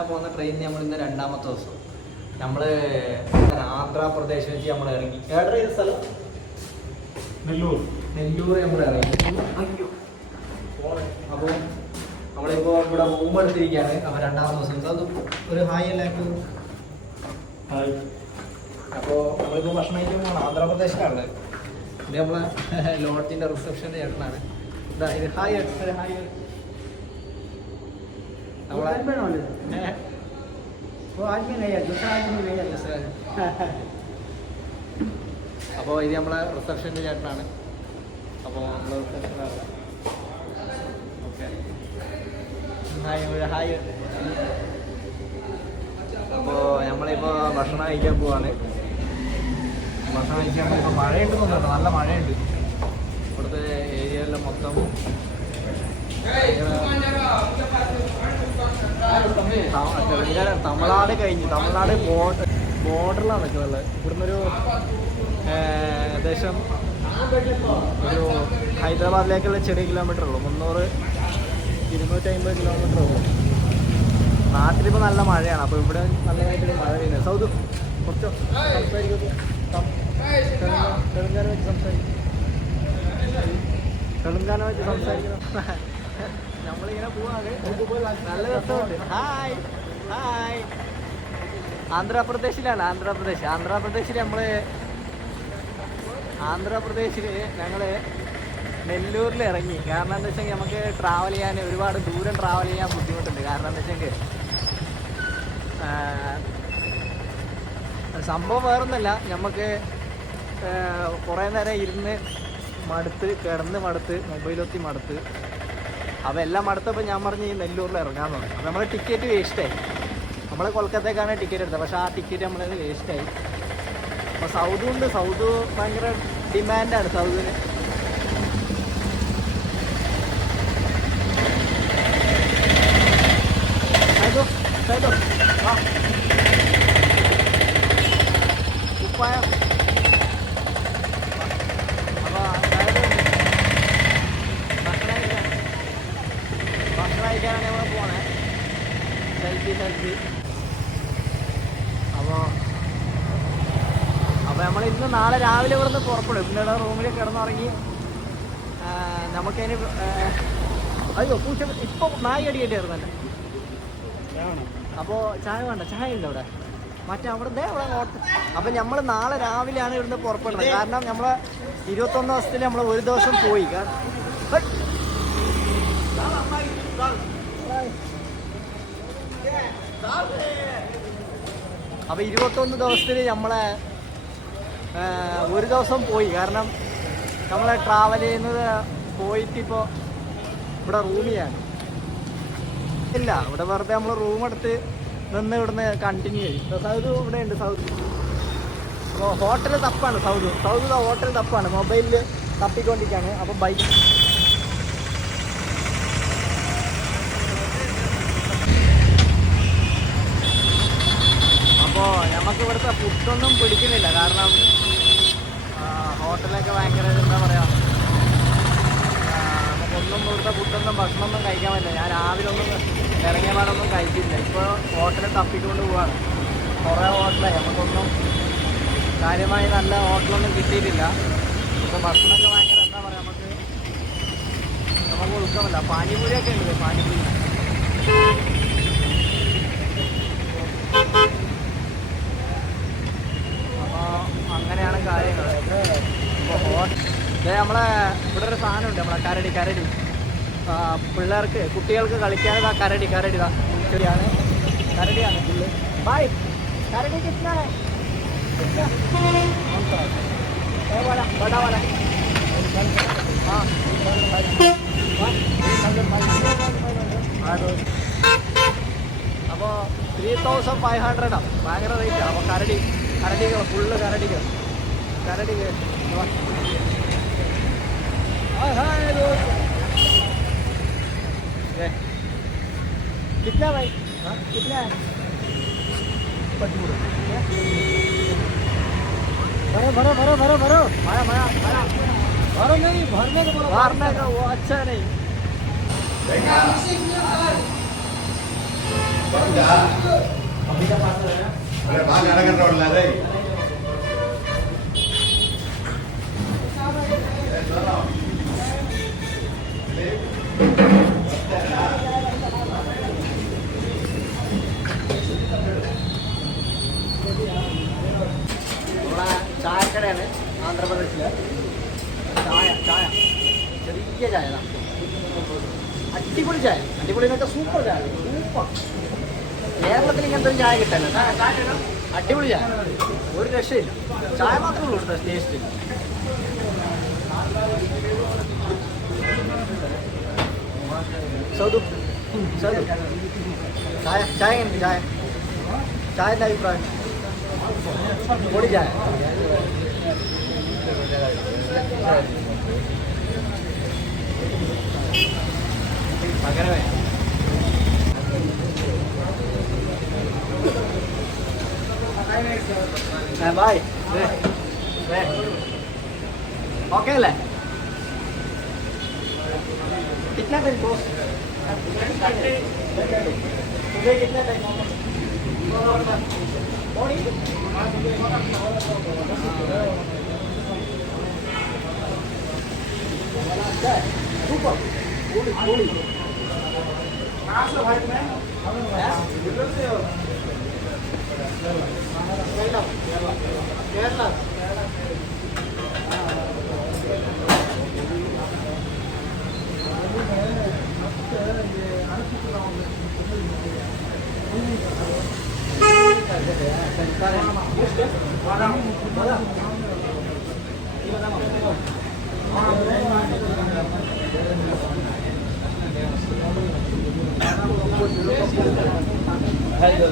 കരാ പോകുന്ന ട്രെയിനിന് നമ്മൾ ഇന്ന് രണ്ടാമത്തെ ദിവസം നമ്മൾ ആന്ധ്രാപ്രദേശ് വെച്ച് നമ്മൾ ഇറങ്ങി. ഏതാ ഈ സ്ഥലം? നെല്ലൂർ നമ്മൾ ഇറങ്ങി. അപ്പോൾ നമ്മളിപ്പോൾ ഇവിടെ റൂം എടുത്തിരിക്കുകയാണ്. അപ്പോൾ രണ്ടാമത്തെ ദിവസം അത് ഒരു ഹായ് എല്ലാവർക്കും ഹായ്. അപ്പോൾ നമ്മളിപ്പോൾ ഭക്ഷണം കഴിക്കുമ്പോൾ ആന്ധ്രാപ്രദേശിലാണ്. ഇത് നമ്മളെ ലോഡ്ജിൻ്റെ റിസപ്ഷൻ്റെ ചേട്ടനാണ്. ഇതാ ഇത് ഹായ് ഒരു ഹായ്. അപ്പോൾ ഇത് നമ്മളെ റിസപ്ഷൻ്റെ ചേട്ടനാണ്. അപ്പോൾ നമ്മൾ റിസപ്ഷനാണ്. ഓക്കെ ഹായ് ഒരു ഹായ്. അപ്പോൾ നമ്മളിപ്പോൾ ഭക്ഷണം കഴിക്കാൻ പോവാണ്. ഭക്ഷണം കഴിക്കാൻ ഇപ്പോൾ മഴയുണ്ടെന്ന് തോന്നുന്നുണ്ട്. നല്ല മഴയുണ്ട് ഇവിടുത്തെ ഏരിയയിലെല്ലാം മൊത്തം. തമിഴ്നാട് കഴിഞ്ഞ് തമിഴ്നാട് ബോർഡറിലാണ് നിൽക്കുന്നത്. ഇവിടുന്നൊരു ഏകദേശം ഒരു ഹൈദരാബാദിലേക്കുള്ള ചെറിയ കിലോമീറ്റർ ഉള്ളൂ. 250 കിലോമീറ്റർ ഉള്ളൂ. നാട്ടിലിപ്പോൾ നല്ല മഴയാണ്. അപ്പോൾ ഇവിടെ നല്ലതായിട്ട് മഴ പെയ്യുന്നത്. സൗദ് കുറച്ച് സംസാരിക്കും. തെലുങ്കാന വെച്ച് സംസാരിക്കും. തെലുങ്കാന വെച്ച് സംസാരിക്കണം. നമ്മളിങ്ങനെ പോവാണ്. നല്ല രസമുണ്ട്. Hi hi. ആന്ധ്രാപ്രദേശിലാണ്. ആന്ധ്രാപ്രദേശിൽ ഞങ്ങൾ നെല്ലൂരിൽ ഇറങ്ങി. കാരണം എന്താ വെച്ചെങ്കിൽ നമുക്ക് ട്രാവൽ ചെയ്യാൻ ഒരുപാട് ദൂരം ട്രാവൽ ചെയ്യാൻ ബുദ്ധിമുട്ടുണ്ട്. കാരണം എന്താ വെച്ചെങ്കിൽ സംഭവം വേറൊന്നുമല്ല, നമുക്ക് കുറേ നേരം ഇരുന്ന് കിടന്ന് മടുത്ത് മൊബൈലൊത്തി മടുത്ത്. അപ്പോൾ എല്ലാം മടുത്തപ്പോൾ ഞാൻ പറഞ്ഞ് ഈ നെല്ലൂരിൽ ഇറങ്ങാമെന്ന് പറഞ്ഞു. അപ്പോൾ നമ്മൾ ടിക്കറ്റ് വേസ്റ്റായി. നമ്മൾ കൊൽക്കത്തയ്ക്കാണ് ടിക്കറ്റ് എടുത്തത്. പക്ഷേ ആ ടിക്കറ്റ് നമ്മളത് വേസ്റ്റായി. അപ്പോൾ സൗദുണ്ട്. സൗദ് ഭയങ്കര ഡിമാൻഡാണ് സൗദിന്. ഉപ്പായം. അപ്പോൾ ഭക്ഷണം കഴിക്കാനാണ് നമ്മൾ പോണേ. സെൽഫി. അപ്പോൾ നമ്മൾ ഇന്ന് നാളെ രാവിലെ ഇവിടുന്ന് പുറപ്പെടും. പിന്നെ റൂമിൽ കിടന്നുറങ്ങി നമുക്കതിന് അയ്യോ പൂച്ച ഇപ്പോൾ നായി അടിക്കേണ്ടിയായിരുന്നു തന്നെ. അപ്പോൾ ചായ വേണ്ട, ചായ ഉണ്ട് അവിടെ മറ്റേ അവിടെ ഹോട്ടൽ. അപ്പം നമ്മൾ നാളെ രാവിലെയാണ് ഇവിടുന്ന് പുറപ്പെടുന്നത്. കാരണം നമ്മൾ 21 ദിവസത്തിൽ നമ്മൾ ഒരു ദിവസം പോയി. അപ്പോൾ 21 ദിവസത്തിൽ നമ്മളെ ഒരു ദിവസം പോയി. കാരണം നമ്മൾ ട്രാവൽ ചെയ്യുന്നത് പോയിട്ടിപ്പോൾ ഇവിടെ റൂമിയാണ് ഇല്ല. ഇവിടെ വെറുതെ നമ്മൾ റൂം എടുത്ത് നിന്ന് ഇവിടുന്ന് കണ്ടിന്യൂ ചെയ്യും. സൗദ് ഇവിടെ ഉണ്ട്. സൗദ് അപ്പോൾ ഹോട്ടൽ തപ്പാണ്. സൗദ് ഹോട്ടൽ തപ്പാണ്. മൊബൈലിൽ തപ്പിക്കൊണ്ടിരിക്കുകയാണ്. അപ്പോൾ ബൈക്ക് അപ്പോൾ നമുക്ക് ഇവിടുത്തെ ഫുഡൊന്നും പിടിക്കുന്നില്ല. കാരണം ഹോട്ടലൊക്കെ ഭയങ്കര എന്താ പറയുക, നമുക്കൊന്നും ഇവിടുത്തെ ഫുഡൊന്നും ഭക്ഷണമൊന്നും കഴിക്കാൻ പറ്റില്ല. ഞാൻ രാവിലെ ഒന്നും ഇറങ്ങിയ പാടൊന്നും കഴിച്ചില്ല. ഇപ്പോൾ ഹോട്ടലിൽ തപ്പിക്കൊണ്ട് പോവാണ്. കുറേ ഹോട്ടലായി. നമുക്കൊന്നും കാര്യമായി നല്ല ഹോട്ടലൊന്നും കിട്ടിയിട്ടില്ല. ഇപ്പോൾ ഭക്ഷണമൊക്കെ ഭയങ്കര എന്താ പറയുക, നമുക്ക് ഉൾക്കാമില്ല. പാനിപൂരിയൊക്കെ ഉണ്ട്. പാനിപൂരി അപ്പോൾ അങ്ങനെയാണ് കാര്യങ്ങൾ. ഇപ്പോൾ നമ്മളെ ഇവിടെ ഒരു സാധനമുണ്ട്. നമ്മളെ കരടി പിള്ളേർക്ക് കുട്ടികൾക്ക് കളിക്കാനത്. ആ കരടി ഇതാ ശരിയാണ്. കരടിയാണ് ഫുള്ള്. ബായ് കരടി കിട്ടാണ്. അപ്പോൾ 3500 ഭയങ്കര റേറ്റ്. അപ്പോൾ കരടികൾ ഫുള്ള് കരടികൾ. कितना भाई? कितना है? भरो नहीं, भरने का वो अच्छा नहीं। ചായക്കടയാണ് ആന്ധ്രാപ്രദേശില്. ചായ ചായ ചെറിയ ചായ, അടിപൊളി ചായ. അടിപൊളി എന്നൊക്കെ സൂപ്പർ ചായ, സൂപ്പർ. കേരളത്തിൽ ഇങ്ങനത്തെ ഒരു ചായ കിട്ടാനില്ല. അടിപൊളി ചായ, ഒരു രക്ഷയില്ല. ചായ മാത്രമേ ഉള്ളൂ ഇവിടുത്തെ ടേസ്റ്റ്. സൗദു സൗദു ചായ ചായ എങ്ങനെയുണ്ട്? ചായ ചായൻ്റെ അഭിപ്രായം? പൊടി ചായ പകരമേ. ബായ്. ഓക്കെ അല്ലേ? कितना टाइम कोर्स? सुबह कितना टाइम? सुपर पूरी पूरी कहाँ से भाई? मैं इधर से हो। केरला Hello,